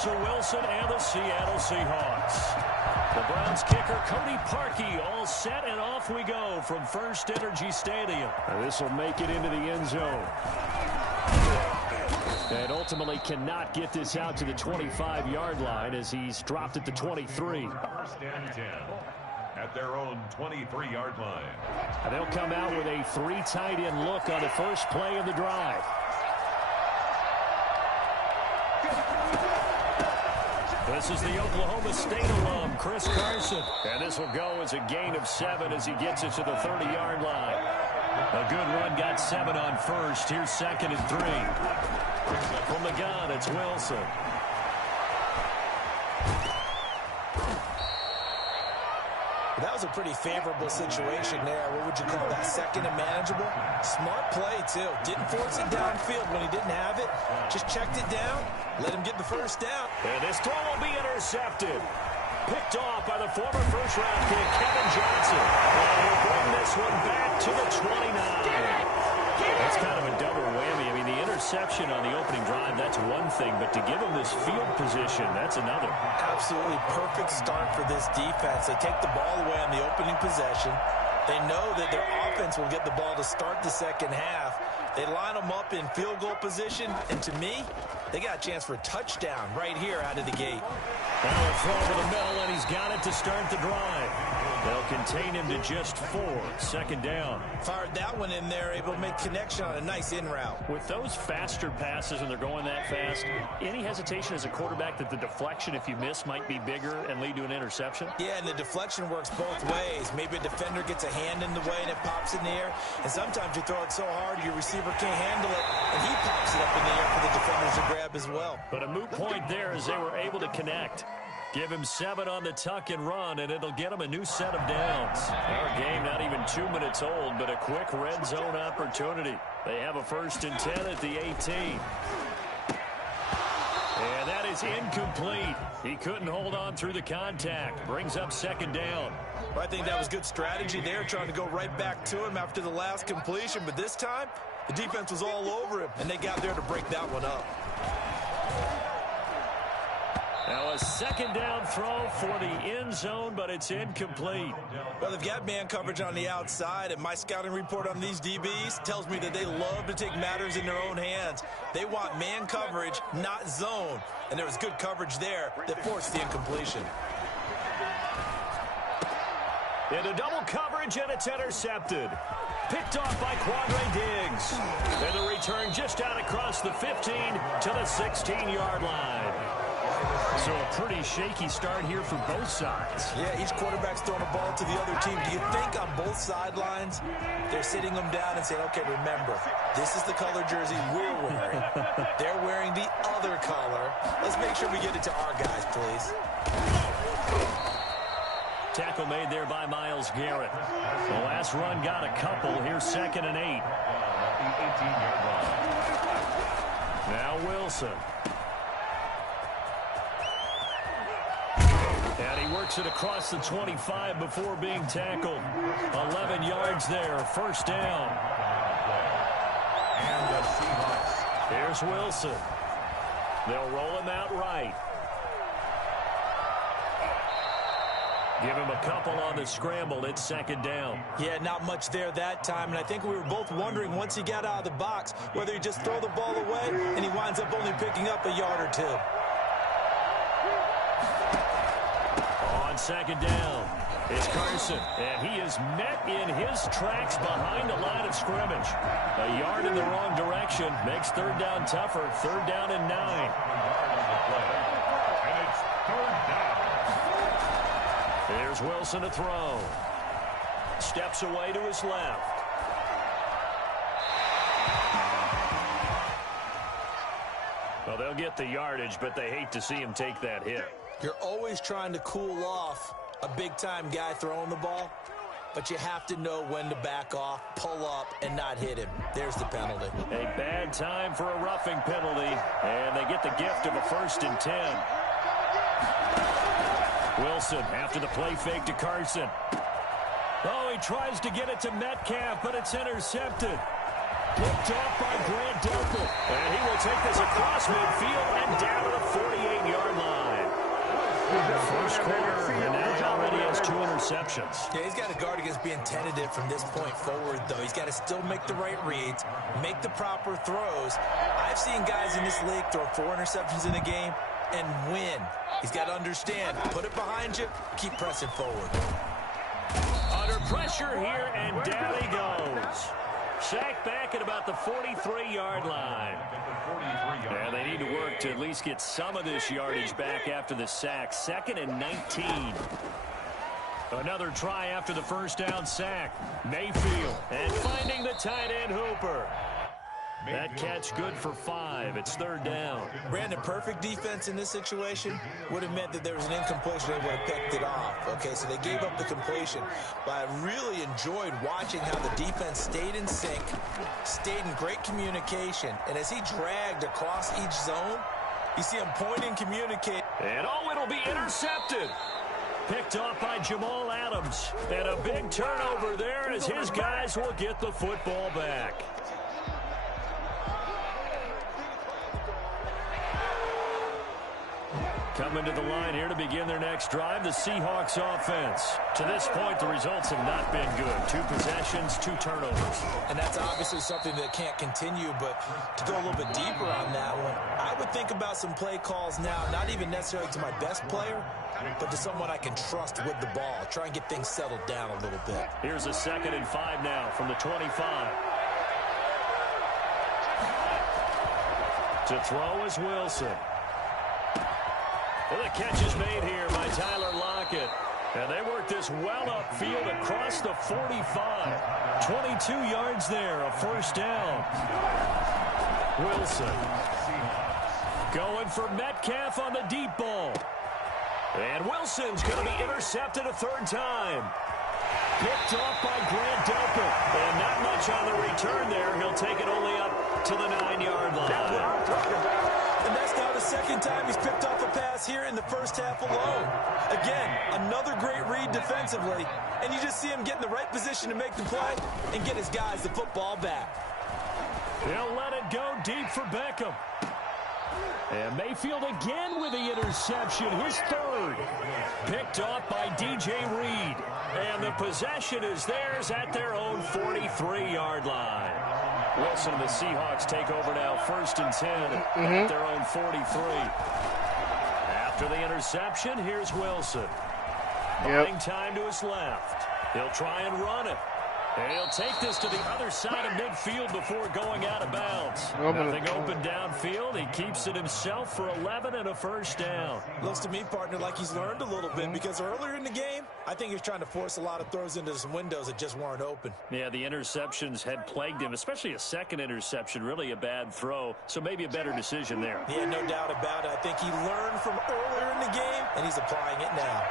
Russell Wilson and the Seattle Seahawks. The Browns kicker, Cody Parkey, all set, and off we go from First Energy Stadium. This will make it into the end zone. And ultimately cannot get this out to the 25-yard line as he's dropped at the 23. First and 10 at their own 23-yard line. And they'll come out with a 3 tight end look on the first play of the drive. This is the Oklahoma State alum, Chris Carson. And this will go as a gain of 7 as he gets it to the 30-yard line. A good run, got 7 on first. Here's 2nd and 3. From the gun, it's Wilson. That was a pretty favorable situation there. What would you call that? 2nd and manageable? Smart play, too. Didn't force it downfield when he didn't have it. Just checked it down. Let him get the first down. And this throw will be intercepted. Picked off by the former first-round pick, Kevin Johnson. And he'll bring this one back to the 29. That's kind of a double whammy. I mean, the interception on the opening drive, that's one thing. But to give him this field position, that's another. Absolutely perfect start for this defense. They take the ball away on the opening possession. They know that their offense will get the ball to start the second half. They line them up in field goal position. And to me, they got a chance for a touchdown right here out of the gate. Now a throw to the middle, and he's got it to start the drive. They'll contain him to just 4. 2nd down. Fired that one in there, able to make connection on a nice in route. With those faster passes, and they're going that fast, any hesitation as a quarterback that the deflection, if you miss, might be bigger and lead to an interception? Yeah, and the deflection works both ways. Maybe a defender gets a hand in the way and it pops in the air. And sometimes you throw it so hard your receiver can't handle it, and he pops it up in the air for the defenders to grab as well. But a moot point there as they were able to connect. Give him 7 on the tuck and run, and it'll get him a new set of downs. Our game not even 2 minutes old, but a quick red zone opportunity. They have a 1st and 10 at the 18. And that is incomplete. He couldn't hold on through the contact. Brings up 2nd down. Well, I think that was good strategy there, trying to go right back to him after the last completion. But this time, the defense was all over him, and they got there to break that one up. Now a 2nd down throw for the end zone, but it's incomplete. Well, they've got man coverage on the outside, and my scouting report on these DBs tells me that they love to take matters in their own hands. They want man coverage, not zone. And there was good coverage there that forced the incompletion. Into double coverage, and it's intercepted. Picked off by Quandre Diggs. And the return just out across the 15 to the 16-yard line. So a pretty shaky start here for both sides. Yeah, each quarterback's throwing a ball to the other team. Do you think on both sidelines they're sitting them down and saying, okay, remember, this is the color jersey we're wearing. They're wearing the other color. Let's make sure we get it to our guys, please. Tackle made there by Myles Garrett. The last run got a couple. Here's 2nd and 8. Now Wilson. And he works it across the 25 before being tackled. 11 yards there, 1st down. And the Seahawks. Here's Wilson. They'll roll him out right. Give him a couple on the scramble. It's 2nd down. Yeah, not much there that time. And I think we were both wondering once he got out of the box whether he'd just throw the ball away and he winds up only picking up a yard or 2. On 2nd down, it's Carson, and he is met in his tracks behind the line of scrimmage. A yard in the wrong direction makes 3rd down tougher. 3rd down and 9. And it's 3rd down. Here's Wilson to throw. Steps away to his left. Well, they'll get the yardage, but they hate to see him take that hit. You're always trying to cool off a big-time guy throwing the ball, but you have to know when to back off, pull up, and not hit him. There's the penalty. A bad time for a roughing penalty, and they get the gift of a 1st and 10. Wilson after the play fake to Carson. Oh, he tries to get it to Metcalf, but it's intercepted. Picked off by Grant Delpit. And he will take this across midfield and down to the 48-yard first quarter, and now he already has 2 interceptions. Yeah, he's got to guard against being tentative from this point forward, though. He's got to still make the right reads, make the proper throws. I've seen guys in this league throw 4 interceptions in a game and win. He's got to understand, put it behind you, keep pressing forward. Under pressure here, and down he goes. Sacked back at about the 43-yard line. Yeah, they need to work to at least get some of this yardage back after the sack. 2nd and 19. Another try after the first down sack. Mayfield, and finding the tight end Hooper. That catch good for 5. It's 3rd down. Brandon, perfect defense in this situation would have meant that there was an incompletion. They would have picked it off. Okay, so they gave up the completion. But I really enjoyed watching how the defense stayed in sync, stayed in great communication. And as he dragged across each zone, you see him point and communicate. And it'll be intercepted. Picked off by Jamal Adams. And a big turnover there as his guys will get the football back. Coming to the line here to begin their next drive, the Seahawks offense. To this point, the results have not been good. 2 possessions, 2 turnovers. And that's obviously something that can't continue, but to go a little bit deeper on that one, I would think about some play calls now, not even necessarily to my best player, but to someone I can trust with the ball. Try and get things settled down a little bit. Here's a 2nd and 5 now from the 25. To throw is Wilson. Well, the catch is made here by Tyler Lockett. And they work this well upfield across the 45. 22 yards there, a first down. Wilson going for Metcalf on the deep ball. And Wilson's going to be intercepted a 3rd time. Picked off by Grant Delpit. And not much on the return there. He'll take it only up to the 9-yard line. And that's now the 2nd time he's picked off a pass here in the first half alone. Again, another great read defensively. And you just see him get in the right position to make the play and get his guys the football back. He'll let it go deep for Beckham. And Mayfield again with the interception, his 3rd. Picked off by DJ Reed. And the possession is theirs at their own 43-yard line. Wilson and the Seahawks take over now, 1st and 10 at their own 43. After the interception, here's Wilson. Buying time to his left. He'll try and run it. And he'll take this to the other side of midfield before going out of bounds. Nothing open downfield. He keeps it himself for 11 and a first down. Looks to me, partner, like he's learned a little bit because earlier in the game, I think he was trying to force a lot of throws into some windows that just weren't open. Yeah, the interceptions had plagued him, especially a 2nd interception, really a bad throw. So maybe a better decision there. Yeah, no doubt about it. I think he learned from earlier in the game, and he's applying it now.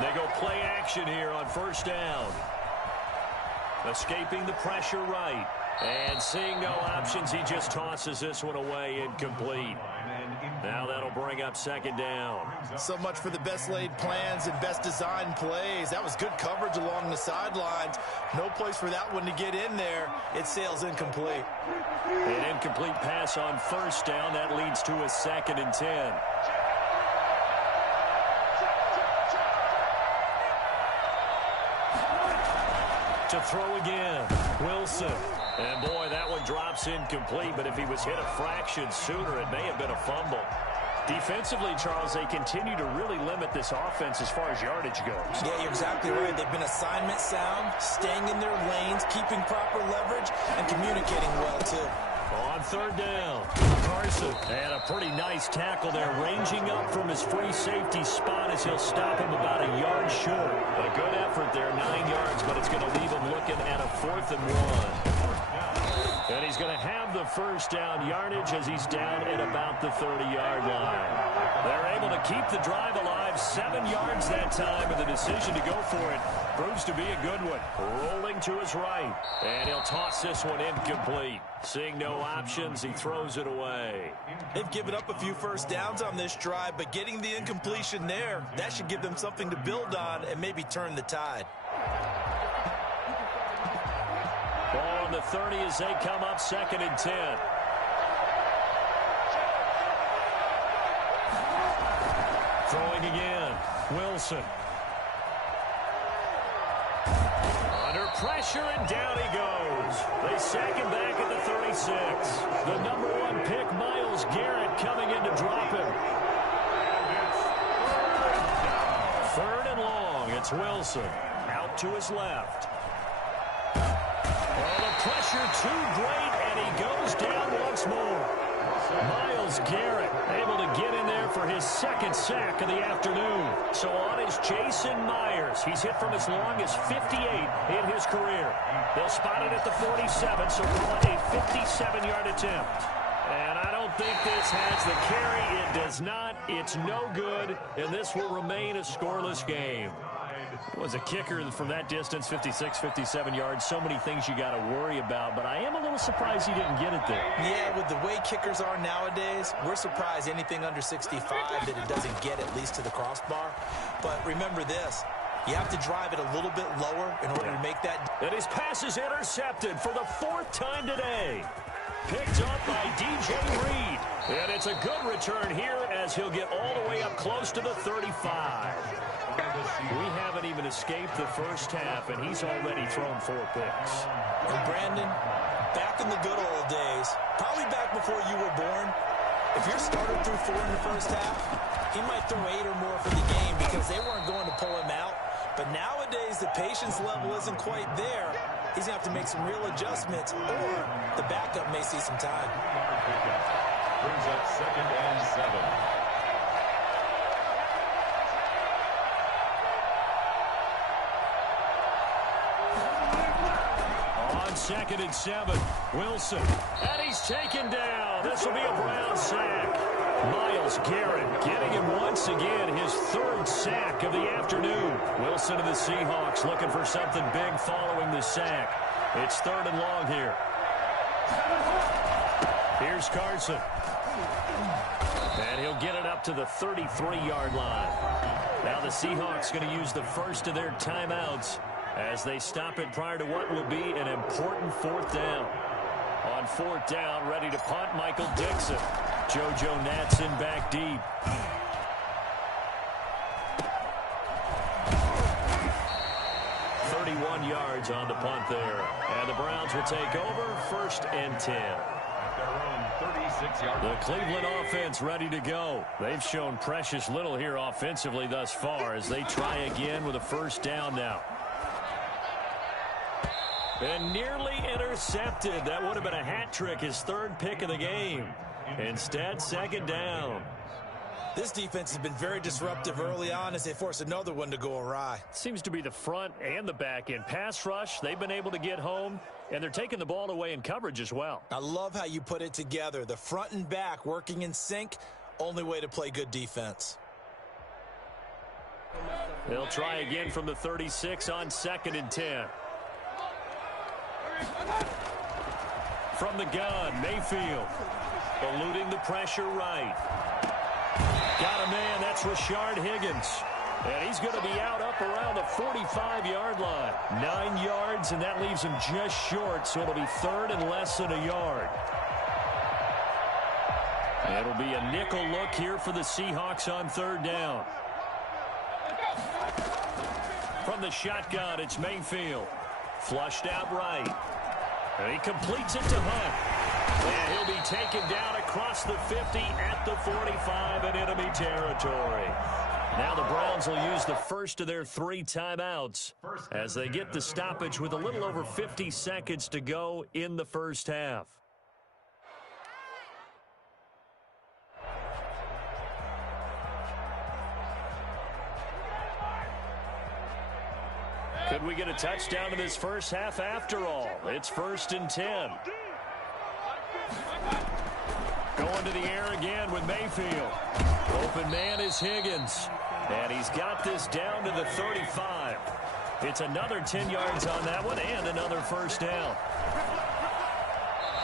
They go play action here on 1st down. Escaping the pressure right. And seeing no options, he just tosses this one away incomplete. Now that'll bring up 2nd down. So much for the best laid plans and best designed plays. That was good coverage along the sidelines. No place for that one to get in there. It sails incomplete. An incomplete pass on 1st down. That leads to a 2nd and 10. To throw again, Wilson. And boy, that one drops incomplete, but if he was hit a fraction sooner, it may have been a fumble. Defensively, Charles, they continue to really limit this offense as far as yardage goes. Yeah, you're exactly right. They've been assignment sound, staying in their lanes, keeping proper leverage, and communicating well, too. On 3rd down, Carson. And a pretty nice tackle there, ranging up from his free safety spot as he'll stop him about a yard short. A good effort there, 9 yards, but it's going to leave him looking at a 4th and 1. And he's going to have the first down yardage as he's down at about the 30-yard line. They're able to keep the drive alive, 7 yards that time, and the decision to go for it proves to be a good one. Rolling to his right, and he'll toss this one incomplete. Seeing no options, he throws it away. They've given up a few first downs on this drive, but getting the incompletion there, that should give them something to build on and maybe turn the tide. Ball on the 30 as they come up, 2nd and 10. Throwing again. Wilson. Under pressure, and down he goes. They sack him back at the 36. The number 1 pick, Myles Garrett, coming in to drop him. Third and long. It's Wilson. Out to his left. Oh, the pressure too great, and he goes down once more. Myles Garrett able to get in there for his second sack of the afternoon. So on is Jason Myers. He's hit from as long as 58 in his career. They'll spot it at the 47, so call it a 57-yard attempt. And I don't think this has the carry. It does not. It's no good, and this will remain a scoreless game. Was a kicker from that distance, 56, 57 yards. So many things you got to worry about, but I am a little surprised he didn't get it there. Yeah, with the way kickers are nowadays, we're surprised anything under 65 that it doesn't get at least to the crossbar. But remember this, you have to drive it a little bit lower in order to make that. And his pass is intercepted for the 4th time today. Picked up by DJ Reed. And it's a good return here as he'll get all the way up close to the 35. We haven't even escaped the first half, and he's already thrown 4 picks. And Brandon, back in the good old days, probably back before you were born, if your starter threw 4 in the first half, he might throw 8 or more for the game because they weren't going to pull him out. But nowadays, the patience level isn't quite there. He's going to have to make some real adjustments, or the backup may see some time. Brings up 2nd and 7. On 2nd and 7, Wilson. And he's taken down. This will be a Brown sack. Myles Garrett getting him once again, his 3rd sack of the afternoon. Wilson of the Seahawks looking for something big following the sack. It's 3rd and long here. Here's Carson. And he'll get it up to the 33-yard line. Now the Seahawks going to use the first of their timeouts as they stop it prior to what will be an important 4th down. On 4th down, ready to punt, Michael Dixon. JoJo Natson back deep. Yards on the punt there. And the Browns will take over 1st and 10. Their own 36-yard. The Cleveland offense ready to go. They've shown precious little here offensively thus far as they try again with a 1st down now. And nearly intercepted. That would have been a hat trick, his 3rd pick of the game. Instead, 2nd down. This defense has been very disruptive early on as they force another one to go awry. Seems to be the front and the back end. Pass rush, they've been able to get home, and they're taking the ball away in coverage as well. I love how you put it together. The front and back working in sync, only way to play good defense. They'll try again from the 36 on 2nd and 10. From the gun, Mayfield. Eluding the pressure right. Got a man, that's Rashard Higgins. And he's going to be out up around the 45-yard line. 9 yards, and that leaves him just short, so it'll be 3rd and less than a yard. It'll be a nickel look here for the Seahawks on 3rd down. From the shotgun, it's Mayfield. Flushed out right. And he completes it to Hunt. And he'll be taken down across the 50 at the 45 in enemy territory. Now the Browns will use the first of their 3 timeouts as they get the stoppage with a little over 50 seconds to go in the first half. Could we get a touchdown in this first half after all? It's 1st and 10. Going to the air again with Mayfield. Open man is Higgins. And he's got this down to the 35. It's another 10 yards on that one and another 1st down.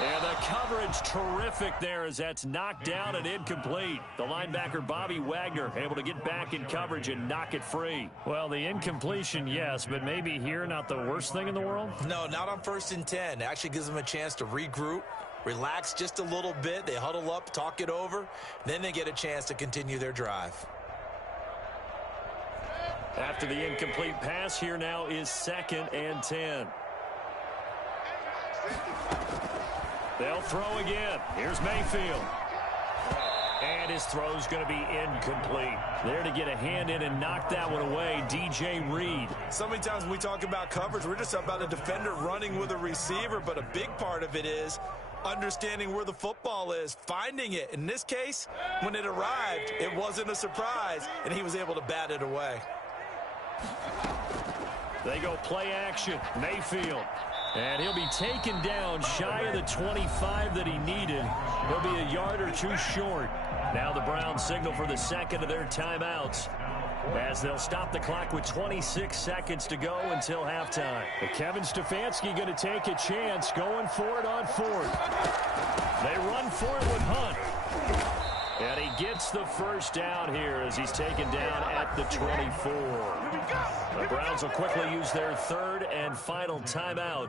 And the coverage terrific there as that's knocked down and incomplete. The linebacker Bobby Wagner able to get back in coverage and knock it free. Well, the incompletion, yes, but maybe here not the worst thing in the world? No, not on 1st and 10. It actually gives them a chance to regroup, relax just a little bit. They huddle up, talk it over. Then they get a chance to continue their drive. After the incomplete pass, here now is 2nd and 10. They'll throw again. Here's Mayfield. And his throw's going to be incomplete. There to get a hand in and knock that one away, DJ Reed. So many times when we talk about coverage, we're just about a defender running with a receiver, but a big part of it is understanding where the football is, finding it. In this case, when it arrived, it wasn't a surprise, and he was able to bat it away. They go play action. Mayfield. And he'll be taken down shy of the 25 that he needed. He'll be a yard or two short. Now the Browns signal for the second of their timeouts, as they'll stop the clock with 26 seconds to go until halftime. But Kevin Stefanski going to take a chance, going for it on 4th. They run for it with Hunt. And he gets the first down here as he's taken down at the 24. The Browns will quickly use their 3rd and final timeout,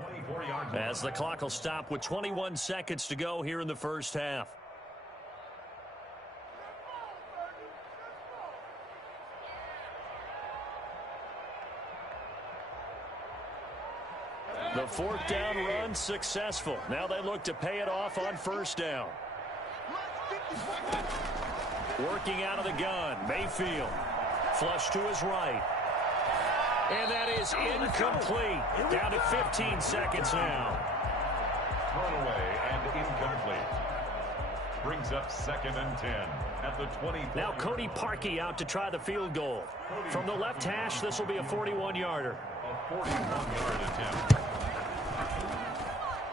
as the clock will stop with 21 seconds to go here in the first half. The 4th down run successful. Now they look to pay it off on 1st down. Working out of the gun, Mayfield. Flush to his right. And that is incomplete. Down to 15 seconds now. Thrown away and incomplete. Brings up 2nd and 10 at the 20. Now Cody Parkey out to try the field goal. From the left hash, this will be a 41-yarder. A 41-yard attempt.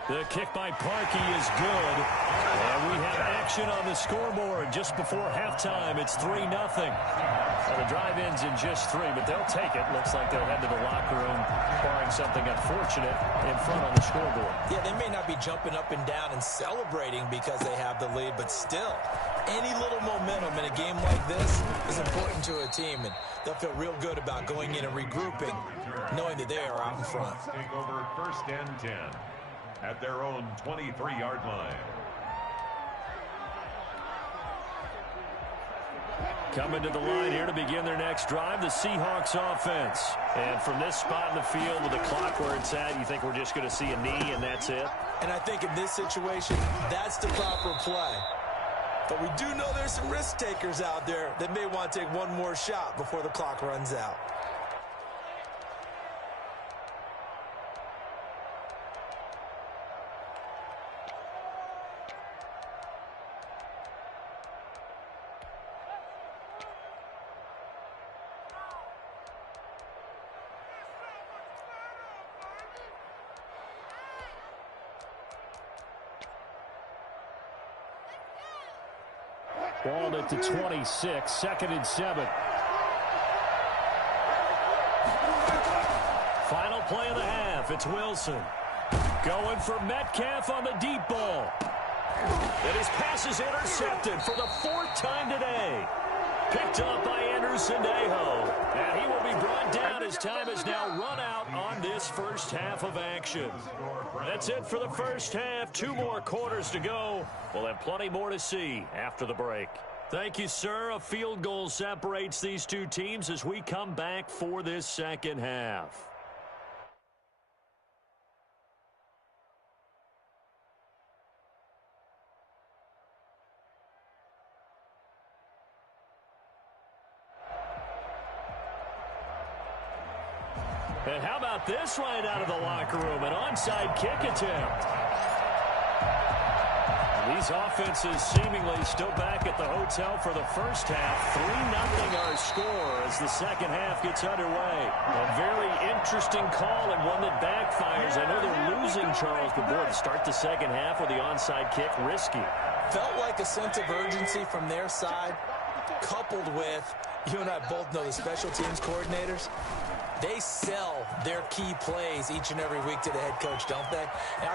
The kick by Parkey is good. And we have action on the scoreboard just before halftime. It's 3-0. Well, the drive ends in just 3, but they'll take it. Looks like they'll head to the locker room, barring something unfortunate, in front on the scoreboard. Yeah, they may not be jumping up and down and celebrating because they have the lead, but still, any little momentum in a game like this is important to a team, and they'll feel real good about going in and regrouping, knowing that they are out in front. Take over 1st and 10 at their own 23-yard line. Coming to the line here to begin their next drive, the Seahawks offense. And from this spot in the field with the clock where it's at, you think we're just going to see a knee and that's it? And I think in this situation, that's the proper play. But we do know there's some risk takers out there that may want to take one more shot before the clock runs out. Ball at the 26, 2nd and 7. Final play of the half. It's Wilson. Going for Metcalf on the deep ball. And his pass is intercepted for the 4th time today. Picked up by Andrew Sendejo. And he will be brought down as time has now run out on this first half of action. That's it for the first half. 2 more quarters to go. We'll have plenty more to see after the break. Thank you, sir. A field goal separates these two teams as we come back for this second half. And how about this right out of the locker room? An onside kick attempt. These offenses seemingly still back at the hotel for the first half. 3-0 our score as the second half gets underway. A very interesting call and one that backfires. I know they're losing, Charles, but boy, to start the second half with the onside kick, risky. Felt like a sense of urgency from their side, coupled with, you and I both know the special teams coordinators. They sell their key plays each and every week to the head coach, don't they? And